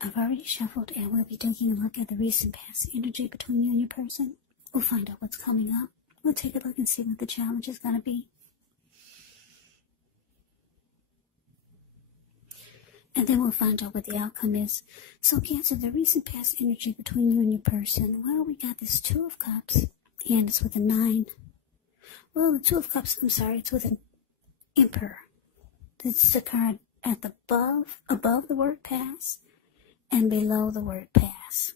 I've already shuffled, and we'll be taking a look at the recent past energy between you and your person. We'll find out what's coming up. We'll take a look and see what the challenge is going to be. And then we'll find out what the outcome is. So, Cancer, the recent past energy between you and your person. Well, we got this Two of Cups, and it's with a 9. Well, the Two of Cups, I'm sorry, it's with an Emperor. It's the card at the above the word pass and below the word pass.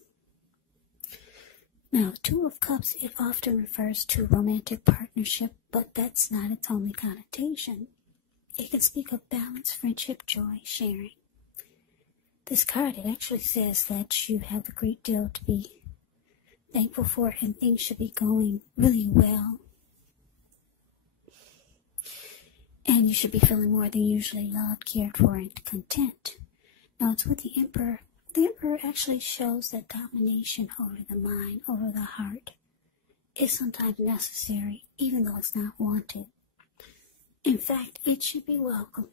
Now, the Two of Cups, it often refers to romantic partnership, but that's not its only connotation. It can speak of balance, friendship, joy, sharing. This card, it actually says that you have a great deal to be thankful for, and things should be going really well. And you should be feeling more than usually loved, cared for, and content. Now, it's with the Emperor. The Emperor actually shows that domination over the mind, over the heart, is sometimes necessary, even though it's not wanted. In fact, it should be welcome.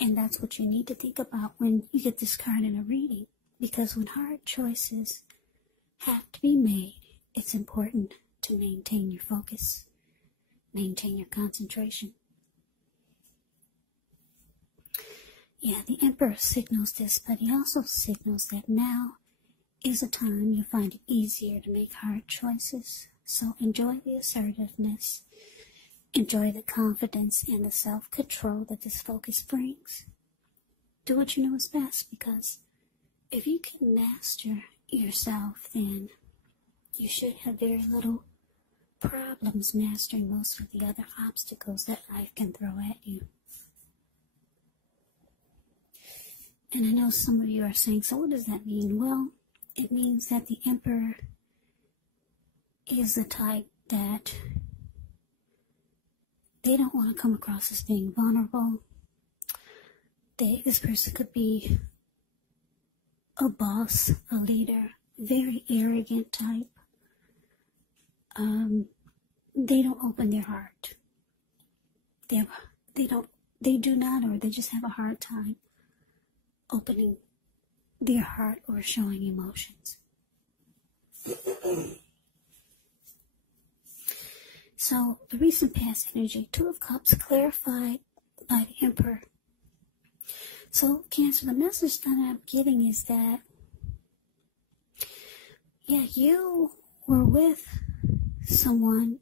And that's what you need to think about when you get this card in a reading. Because when hard choices have to be made, it's important to maintain your focus, maintain your concentration. Yeah, the Emperor signals this, but he also signals that now is a time you find it easier to make hard choices. So enjoy the assertiveness. Enjoy the confidence and the self-control that this focus brings. Do what you know is best, because if you can master yourself, then you should have very little problems mastering most of the other obstacles that life can throw at you. And I know some of you are saying, so what does that mean? Well, it means that the Emperor is the type that they don't want to come across as being vulnerable. This person could be a boss, a leader, very arrogant type. They don't open their heart. They do not, or they just have a hard time opening their heart or showing emotions. So, the recent past energy, Two of Cups, clarified by the Emperor. So, Cancer, the message that I'm getting is that, yeah, you were with someone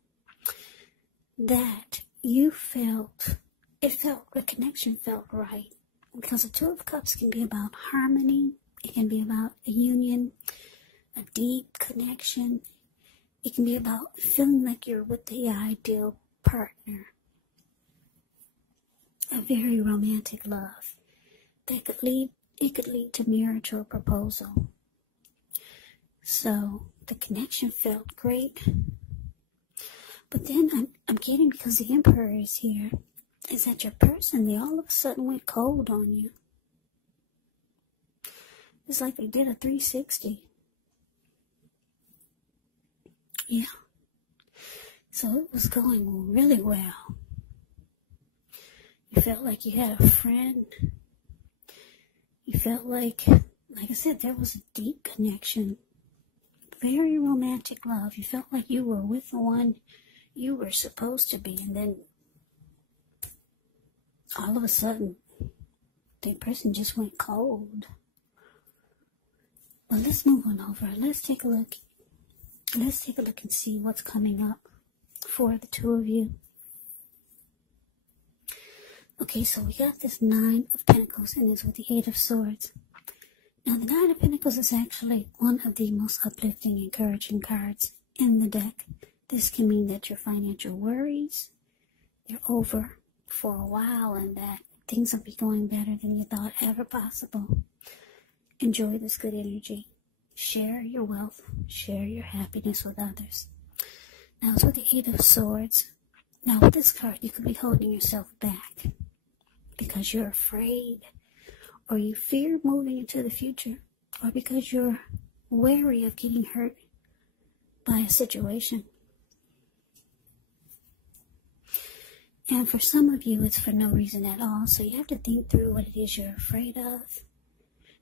that you felt, the connection felt right. Because the Two of Cups can be about harmony. It can be about a union, a deep connection. It can be about feeling like you're with the ideal partner. A very romantic love that could lead to marriage or proposal. So the connection felt great. But then I'm getting, because the Emperor is here, is that your person, they all of a sudden went cold on you. It's like they did a 360. Yeah. So it was going really well. You felt like you had a friend. You felt like I said, there was a deep connection. Very romantic love. You felt like you were with the one you were supposed to be, and then all of a sudden, the person just went cold. Well, let's move on over. Let's take a look. Let's take a look and see what's coming up for the two of you. Okay, so we got this Nine of Pentacles, and it's with the Eight of Swords. Now, the Nine of Pentacles is actually one of the most uplifting, encouraging cards in the deck. This can mean that your financial worries, they're over for a while, and that things will be going better than you thought ever possible. Enjoy this good energy. Share your wealth. Share your happiness with others. Now, it's with the Eight of Swords. Now, with this card, you could be holding yourself back because you're afraid, or you fear moving into the future, or because you're wary of getting hurt by a situation. And for some of you, it's for no reason at all. So you have to think through what it is you're afraid of.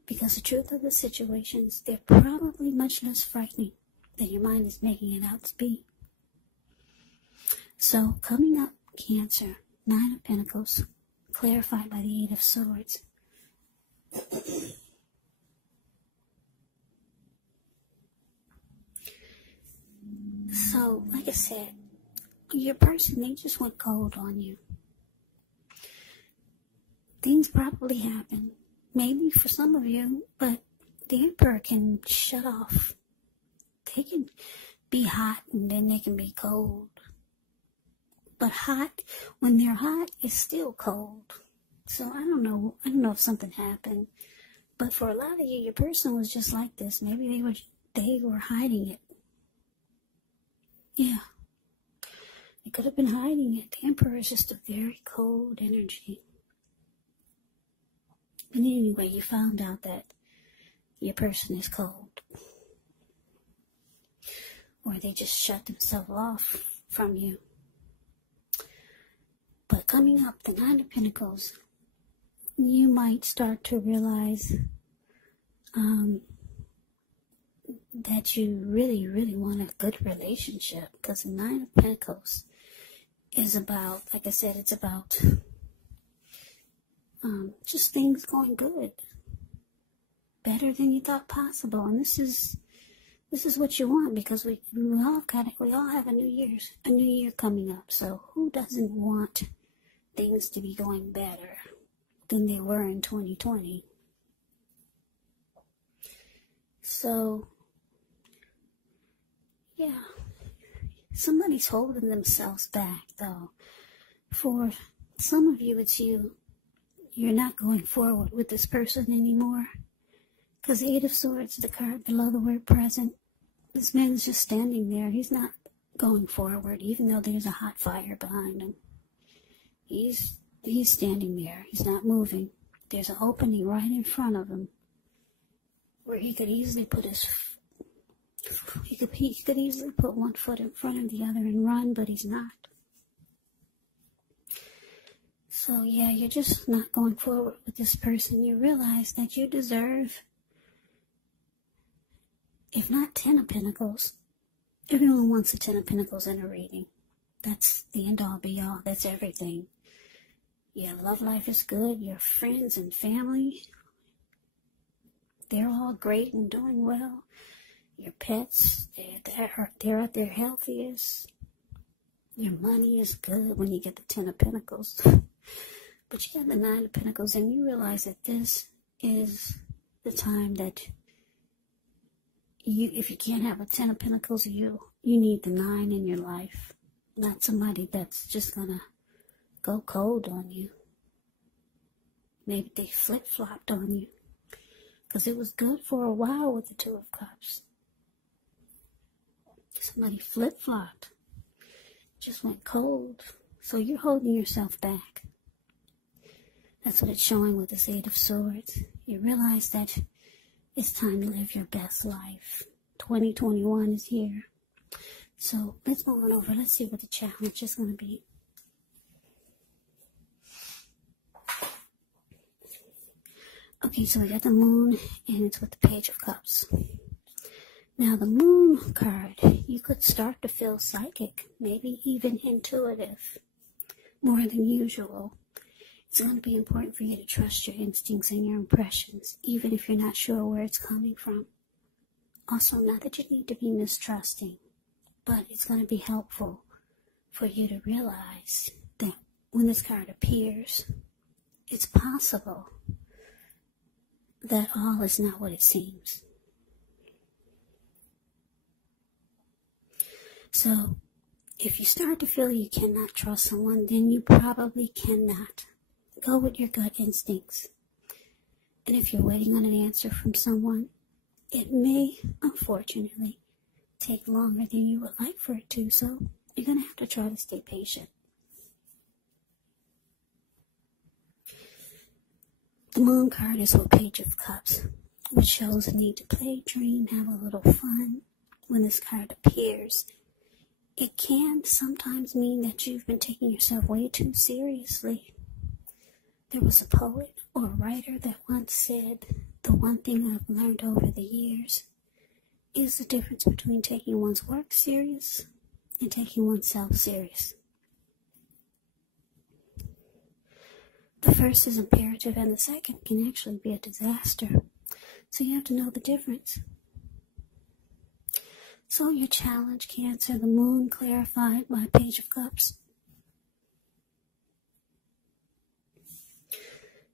Because the truth of the situations, they're probably much less frightening than your mind is making it out to be. So, coming up, Cancer, 9 of Pentacles, clarified by the 8 of Swords. So, like I said, your person, they just went cold on you. Things probably happen, maybe for some of you, but the Emperor can shut off. They can be hot and then they can be cold. But hot, when they're hot, it's still cold. So I don't know if something happened. But for a lot of you, your person was just like this. Maybe they were hiding it. Yeah. They could have been hiding it. The Emperor is just a very cold energy. But anyway, you found out that your person is cold. Or they just shut themselves off from you. But coming up, the 9 of Pentacles, you might start to realize that you really, really want a good relationship. Because the 9 of Pentacles is about, like I said, it's about just things going good. Better than you thought possible. And this is what you want, because we all have a new year coming up. So who doesn't want things to be going better than they were in 2020? So yeah, somebody's holding themselves back though. For some of you, it's you're not going forward with this person anymore. Because 8 of Swords, the card below the word present, this man's just standing there. He's not going forward, even though there's a hot fire behind him. He's standing there. He's not moving. There's an opening right in front of him where he could easily put he could easily put one foot in front of the other and run, but he's not. So yeah, you're just not going forward with this person. You realize that you deserve, if not 10 of Pentacles, everyone wants a 10 of Pentacles in a reading. That's the end all be all. That's everything. Your love life is good. Your friends and family, they're all great and doing well. Your pets, they're at their healthiest. Your money is good when you get the 10 of Pentacles. But you have the 9 of Pentacles, and you realize that this is the time that if you can't have a 10 of Pentacles, you need the 9 in your life. Not somebody that's just gonna go cold on you. Maybe they flip-flopped on you. Because it was good for a while with the 2 of Cups. Somebody flip-flopped. Just went cold. So you're holding yourself back. That's what it's showing with this 8 of Swords. You realize that it's time to live your best life. 2021 is here. So let's move on over. Let's see what the challenge is going to be. Okay, so we got the Moon, and it's with the Page of Cups. Now the Moon card, you could start to feel psychic, maybe even intuitive, more than usual. It's going to be important for you to trust your instincts and your impressions, even if you're not sure where it's coming from. Also, not that you need to be mistrusting, but it's going to be helpful for you to realize that when this card appears, it's possible that all is not what it seems. So, if you start to feel you cannot trust someone, then you probably cannot. Go with your gut instincts. And if you're waiting on an answer from someone, it may, unfortunately, take longer than you would like for it to, so you're going to have to try to stay patient. The Moon card is with Page of Cups, which shows a need to play, dream, have a little fun. When this card appears, it can sometimes mean that you've been taking yourself way too seriously. There was a poet or a writer that once said the one thing I've learned over the years is the difference between taking one's work serious and taking oneself serious. The first is imperative and the second can actually be a disaster. So you have to know the difference. So your challenge, Cancer, the moon clarified by Page of Cups.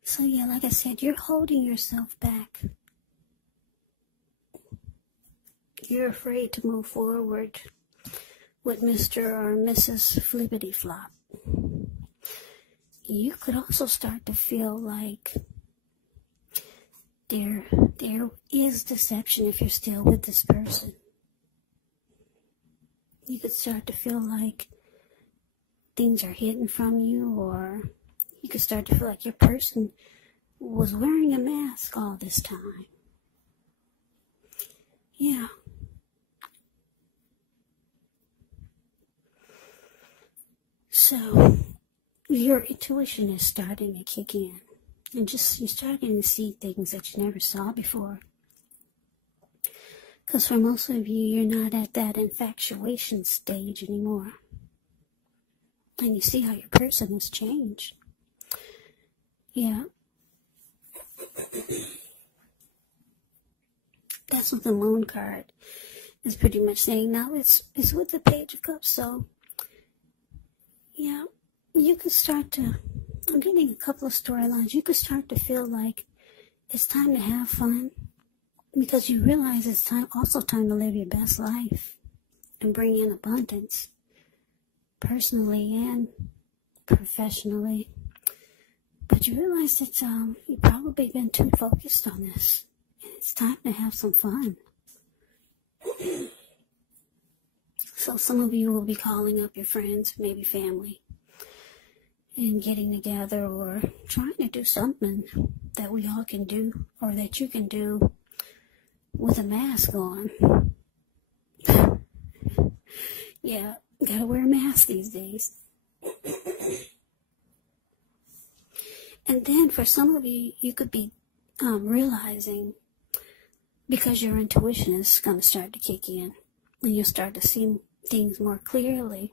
So yeah, like I said, you're holding yourself back. You're afraid to move forward with Mr. or Mrs. Flippity Flop. You could also start to feel like there is deception if you're still with this person. You could start to feel like things are hidden from you, or you could start to feel like your person was wearing a mask all this time. Yeah. So, your intuition is starting to kick in. And you're starting to see things that you never saw before. Because for most of you, you're not at that infatuation stage anymore. And you see how your person has changed. Yeah. That's what the moon card is pretty much saying. Now it's with the Page of Cups, so yeah, you could start to, I'm getting a couple of storylines. You could start to feel like it's time to have fun, because you realize it's also time to live your best life and bring in abundance, personally and professionally. But you realize that you've probably been too focused on this, and it's time to have some fun. So some of you will be calling up your friends, maybe family, and getting together or trying to do something that we all can do, or that you can do with a mask on. Yeah, gotta wear a mask these days. And then for some of you, you could be realizing, because your intuition is going to start to kick in, and you'll start to see things more clearly.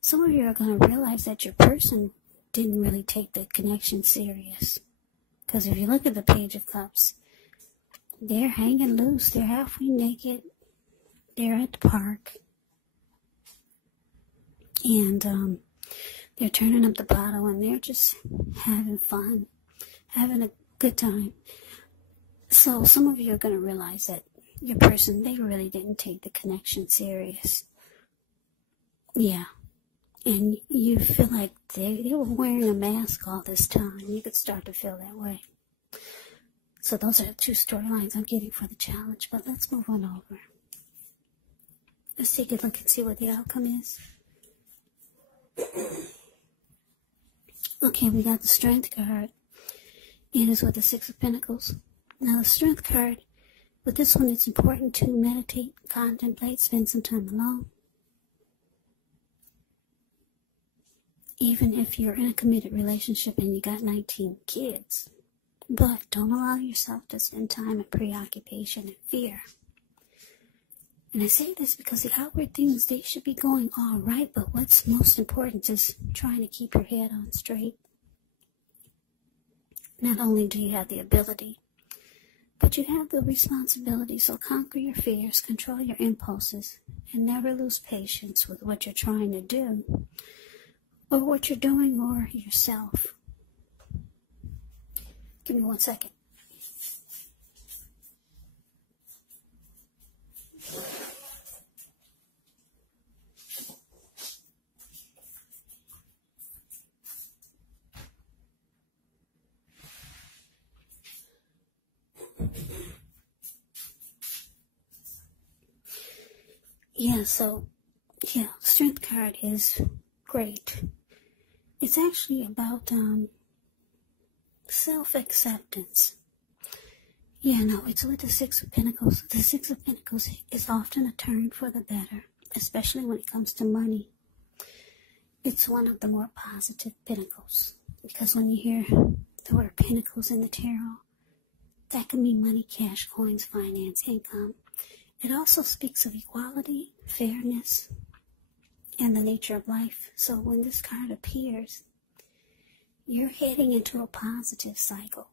Some of you are going to realize that your person didn't really take the connection serious. Because if you look at the Page of Cups, they're hanging loose. They're halfway naked. They're at the park. And they're turning up the bottle, and they're just having fun, having a good time. So some of you are going to realize that your person, they really didn't take the connection serious. Yeah. And you feel like they were wearing a mask all this time. You could start to feel that way. So those are the two storylines I'm getting for the challenge. But let's move on over. Let's take a look and see what the outcome is. Okay, we got the Strength card. And it's with the Six of Pentacles. Now the Strength card, with this one, it's important to meditate, contemplate, spend some time alone. Even if you're in a committed relationship and you got 19 kids. But don't allow yourself to spend time in preoccupation and fear. And I say this because the outward things, they should be going all right, but what's most important is trying to keep your head on straight. Not only do you have the ability, but you have the responsibility, so conquer your fears, control your impulses, and never lose patience with what you're trying to do, or what you're doing, or yourself. Give me 1 second. Yeah, Strength card is great. It's actually about self-acceptance. Yeah, no, it's with the Six of Pentacles. The Six of Pentacles is often a turn for the better, especially when it comes to money. It's one of the more positive pentacles, because when you hear the word pentacles in the tarot, That can mean money, cash, coins, finance, income. It also speaks of equality, fairness, and the nature of life. So when this card appears, you're heading into a positive cycle.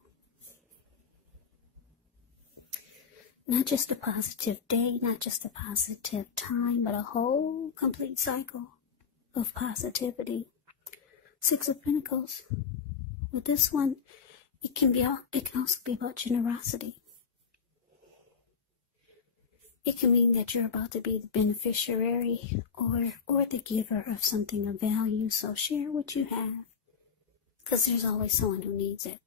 Not just a positive day, not just a positive time, but a whole complete cycle of positivity. Six of Pentacles. With this one, it can also be about generosity. It can mean that you're about to be the beneficiary or the giver of something of value. So share what you have, because there's always someone who needs it.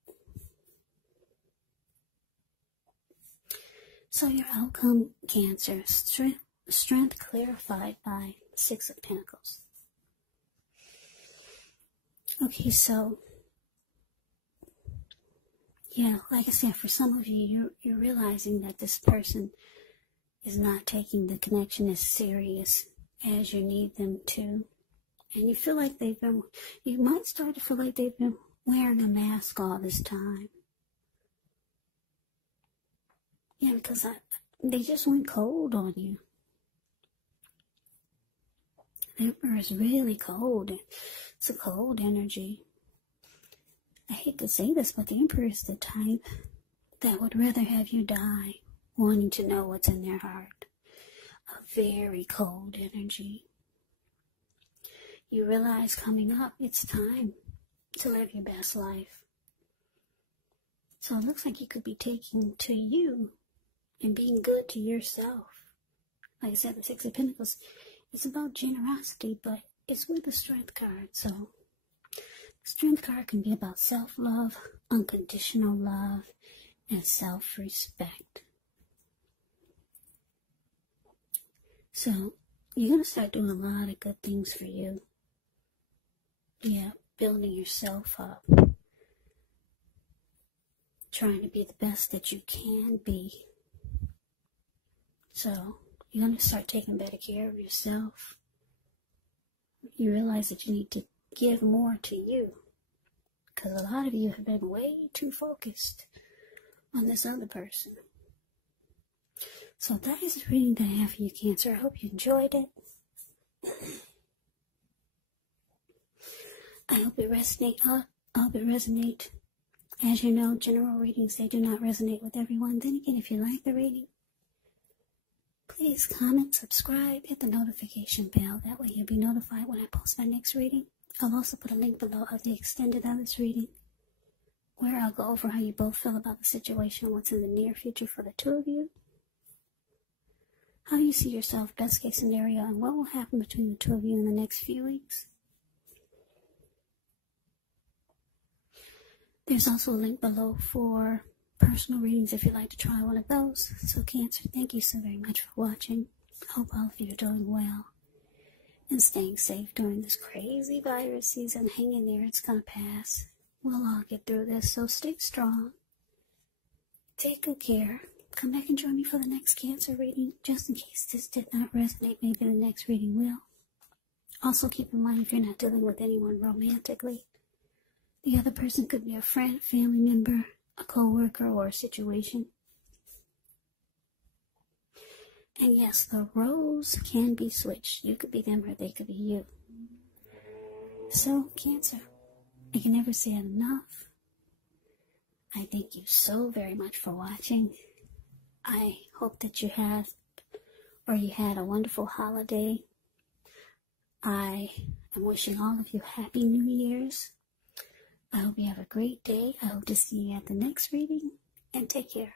So your outcome, Cancer, strength clarified by Six of Pentacles. Okay, so yeah, like I said, for some of you, you're realizing that this person is not taking the connection as serious as you need them to. And you feel like you might start to feel like they've been wearing a mask all this time. Yeah, because they just went cold on you. The Emperor is really cold. It's a cold energy. I hate to say this, but the Emperor is the type that would rather have you die wanting to know what's in their heart. A very cold energy. You realize coming up, it's time to live your best life. So it looks like you could be taking to you and being good to yourself. Like I said, the Six of Pentacles, it's about generosity, but it's with the Strength card. So the Strength card can be about self-love, unconditional love, and self-respect. So you're going to start doing a lot of good things for you. Yeah, building yourself up. Trying to be the best that you can be. So you're going to start taking better care of yourself. You realize that you need to give more to you, because a lot of you have been way too focused on this other person. So that is the reading that I have for you, Cancer. I hope you enjoyed it. I hope it resonate. As you know, general readings, they do not resonate with everyone. Then again, if you like the reading, please comment, subscribe, hit the notification bell. That way you'll be notified when I post my next reading. I'll also put a link below of the extended of this reading, where I'll go over how you both feel about the situation, what's in the near future for the two of you, how you see yourself, best case scenario, and what will happen between the two of you in the next few weeks. There's also a link below for personal readings if you'd like to try one of those. So Cancer, thank you so very much for watching. I hope all of you are doing well and staying safe during this crazy virus season. Hang in there, it's gonna pass. We'll all get through this, so stay strong. Take good care. Come back and join me for the next Cancer reading, just in case this did not resonate. Maybe the next reading will. Also keep in mind, if you're not dealing with anyone romantically, the other person could be a friend, family member, a co-worker, or a situation. And yes, the roles can be switched. You could be them or they could be you. So, Cancer, I can never say it enough. I thank you so very much for watching. I hope that you had a wonderful holiday. I am wishing all of you Happy New Year's. I hope you have a great day. I hope to see you at the next reading, and take care.